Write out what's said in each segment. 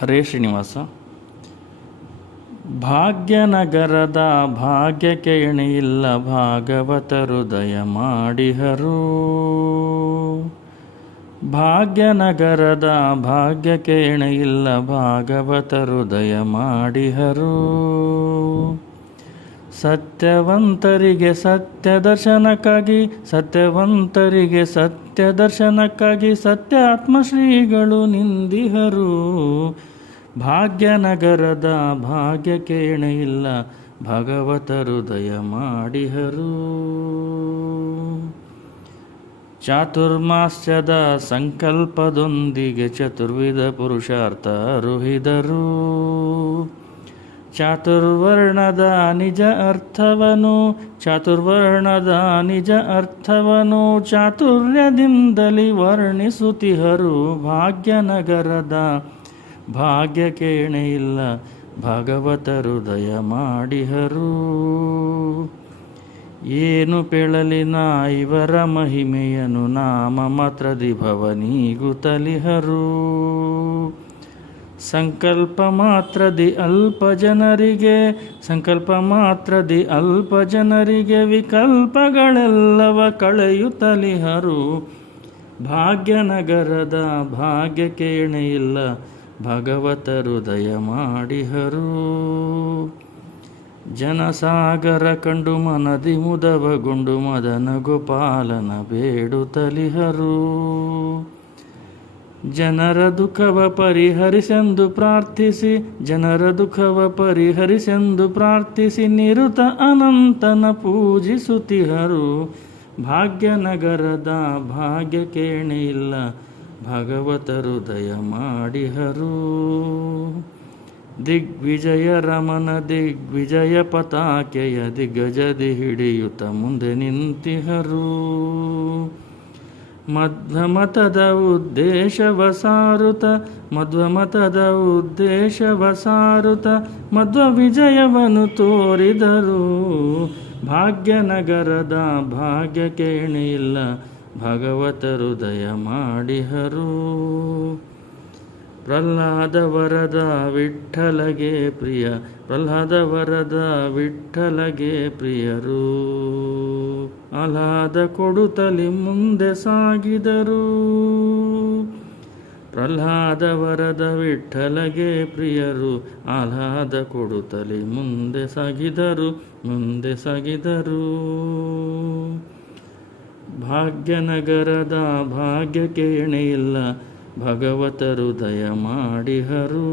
ಹರೇ ಶ್ರೀನಿವಾಸ ಭಾಗ್ಯನಗರದ ಭಾಗ್ಯಕ್ಕೆ ಎಣೆಯಿಲ್ಲ ಭಾಗವತ ಹೃದಯ ಮಾಡಿಹರು ಭಾಗ್ಯನಗರದ ಭಾಗ್ಯಕ್ಕೆ ಎಣೆಯಿಲ್ಲ ಭಾಗವತ ಹೃದಯ ಮಾಡಿಹರು ಸತ್ಯವಂತರಿಗೆ ಸತ್ಯ ದರ್ಶನಕ್ಕಾಗಿ ಸತ್ಯವಂತರಿಗೆ ಸತ್ಯ ದರ್ಶನಕ್ಕಾಗಿ ಸತ್ಯ ಆತ್ಮಶ್ರೀಗಳು ನಿಂದಿಹರು ಭಾಗ್ಯನಗರದ ಭಾಗ್ಯಕ್ಕೆ ಇಲ್ಲ ಭಗವತ ಹೃದಯ ಮಾಡಿಹರು ಚಾತುರ್ಮಾಸ್ಯದ ಸಂಕಲ್ಪದೊಂದಿಗೆ ಚತುರ್ವಿಧ ಪುರುಷಾರ್ಥ ರುಹಿದರೂ ಚಾತುರ್ವರ್ಣದ ನಿಜ ಅರ್ಥವನು ಚಾತುರ್ವರ್ಣದ ನಿಜ ಅರ್ಥವನು ಚಾತುರ್ಯದಿಂದಲಿ ವರ್ಣಿಸುತ್ತಿಹರು ಭಾಗ್ಯನಗರದ ಭಾಗ್ಯ ಕೇಣೆಯಿಲ್ಲ ಭಗವತ ಹೃದಯ ಮಾಡಿಹರು ಏನು ನಾ ಇವರ ಮಹಿಮೆಯನು ನಾಮ ಮಾತ್ರದಿ ತಲಿಹರೂ ಸಂಕಲ್ಪ ಮಾತ್ರದಿ ಅಲ್ಪ ಜನರಿಗೆ ಸಂಕಲ್ಪ ಮಾತ್ರದಿ ಅಲ್ಪ ಜನರಿಗೆ ವಿಕಲ್ಪಗಳೆಲ್ಲವ ಕಳೆಯುತ್ತಲಿಹರು ಭಾಗ್ಯನಗರದ ಭಾಗ್ಯ ಕೇಣೆಯಿಲ್ಲ ಭಗವತ ಹೃದಯ ಮಾಡಿಹರು ಜನಸಾಗರ ಕಂಡು ಮನದಿ ಮುದವಗೊಂಡು ಮದನ ಗೋಪಾಲನ ಬೇಡುತ್ತಲಿಹರು ಜನರ ದುಃಖವ ಪರಿಹರಿಸೆಂದು ಪ್ರಾರ್ಥಿಸಿ ಜನರ ದುಃಖವ ಪರಿಹರಿಸೆಂದು ಪ್ರಾರ್ಥಿಸಿ ನಿರುತ ಅನಂತನ ಪೂಜಿಸುತ್ತಿಹರು ಭಾಗ್ಯನಗರದ ಭಾಗ್ಯ ಕೇಣಿಲ್ಲ ಭಗವತರು ದಯ ಮಾಡಿಹರು ದಿಗ್ವಿಜಯ ರಮನ ದಿಗ್ವಿಜಯ ಪತಾಕೆಯ ದಿಗ್ಗಜದಿ ಹಿಡಿಯುತ ಮುಂದೆ ನಿಂತಿಹರು ಮಧ್ವಮತದ ವಸಾರುತ ಮಧ್ವಮತದ ಉದ್ದೇಶ ವಸಾರುತ ಮಧ್ವ ವಿಜಯವನ್ನು ತೋರಿದರು ಭಾಗ್ಯನಗರದ ಭಾಗ್ಯ ಕೇಣಿಲ್ಲ ಭಗವತ ಹೃದಯ ಮಾಡಿಹರು ಪ್ರಹ್ಲಾದ ವರದ ವಿಠಲಗೆ ಪ್ರಿಯ ಪ್ರಹ್ಲಾದ ವರದ ವಿಠಲಗೆ ಪ್ರಿಯರು ಅಲಾದ ಕೊಡುತಲಿ ಮುಂದೆ ಸಾಗಿದರು ಪ್ರಹ್ಲಾದ ವರದ ವಿಠಲಗೆ ಪ್ರಿಯರು ಆಹ್ಲಾದ ಕೊಡುತ್ತಲೇ ಮುಂದೆ ಸಾಗಿದರು ಮುಂದೆ ಸಾಗಿದರು ಭಾಗ್ಯನಗರದ ಭಾಗ್ಯಕ್ಕೆ ಎಣೆಯಿಲ್ಲ ಭಗವತರು ದಯ ಮಾಡಿಹರು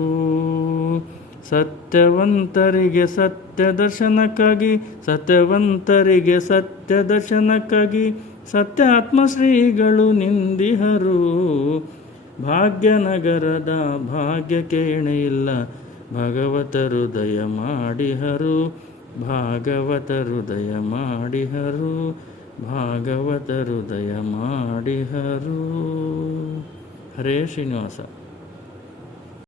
ಸತ್ಯವಂತರಿಗೆ ಸತ್ಯ ದರ್ಶನಕ್ಕಾಗಿ ಸತ್ಯವಂತರಿಗೆ ಸತ್ಯ ದರ್ಶನಕ್ಕಾಗಿ ಸತ್ಯ ಆತ್ಮಶ್ರೀಗಳು ನಿಂದಿಹರು ಭಾಗ್ಯನಗರದ ಭಾಗ್ಯ ಕೇಣೆಯಿಲ್ಲ ಭಗವತ ಹೃದಯ ಮಾಡಿಹರು ಭಾಗವತರು ಹೃದಯ ಮಾಡಿಹರು ಭಾಗವತರು ಹೃದಯ ಮಾಡಿಹರು ಹರೇ ಶ್ರೀನಿವಾಸ